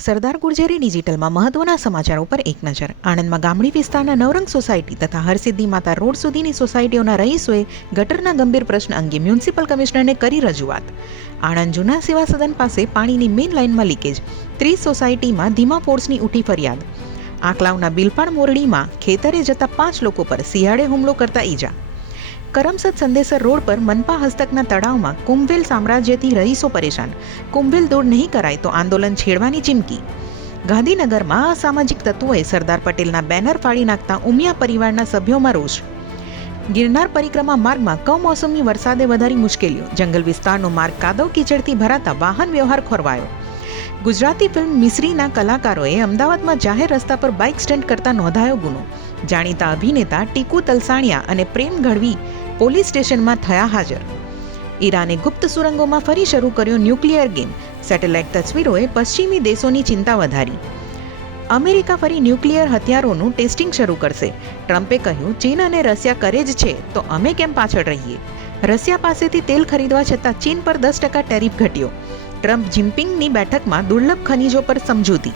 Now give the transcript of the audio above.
સરદાર ગુર્જરી ડિજિટલમાં મહત્વના સમાચારો પર એક નજર. આણંદમાં ગામડી વિસ્તારના નવરંગ સોસાયટી તથા હરસિદ્ધિ માતા રોડ સુધીની સોસાયટીઓના રહીશોએ ગટરના ગંભીર પ્રશ્ન અંગે મ્યુનિસિપલ કમિશનરને કરી રજૂઆત. આણંદ જૂના સેવા સદન પાસે પાણીની મેઇન લાઇનમાં લીકેજ, 30 સોસાયટીમાં ધીમા ફોર્સની ઉઠી ફરિયાદ. આંકલાવના બિલપાડ મોરડીમાં ખેતરે જતા 5 લોકો પર શિયાળે હુમલો કરતા ઈજા. કરમસદ સંદેસર રોડ પર મનપા હસ્તકના તળાવમાં કુંભવેલ સામ્રાજ્યથી રહીશો પરેશાન. કુંભવેલ દૂર નહીં કરાય તો આંદોલન છેડવાની ચીમકી. ગાંધીનગરમાં અસામાજિક તત્વોએ સરદાર પટેલના બેનર ફાડી નાખતા ઉમિયા પરિવારના સભ્યોમાં રોષ. ગિરનાર પરિક્રમા માર્ગમાં કમોસમી વરસાદે વધારી મુશ્કેલીઓ. જંગલ વિસ્તારનો માર્ગ કાદવ કીચડથી ભરાતા વાહન વ્યવહાર ખોરવાયો. ગુજરાતી ફિલ્મ મિસ્રીના કલાકારોએ અમદાવાદમાં જાહેર રસ્તા પર બાઇક સ્ટન્ટ કરતા નોંધાયો ગુનો. જાણીતા અભિનેતા ટીકુ તલસાણિયા અને પ્રેમ ગઢવી પોલીસ સ્ટેશનમાં થયા હાજર. ઈરાને ગુપ્ત સુરંગોમાં ફરી શરૂ કર્યો ન્યુક્લિયર ગેમ. સેટેલાઇટ તસવીરોએ પશ્ચિમી દેશોની ચિંતા વધારી. અમેરિકા ફરી ન્યુક્લિયર હથિયારોનું ટેસ્ટિંગ શરૂ કરશે. ટ્રમ્પે કહ્યું, ચીન અને રશિયા કરે જ છે તો અમે કેમ પાછળ રહીએ. રશિયા પાસેથી તેલ ખરીદવા છતાં ચીન પર 10% ટેરિફ ઘટ્યો. ટ્રમ્પ જિનપિંગની બેઠકમાં દુર્લભ ખનીજો પર સમજૂતી.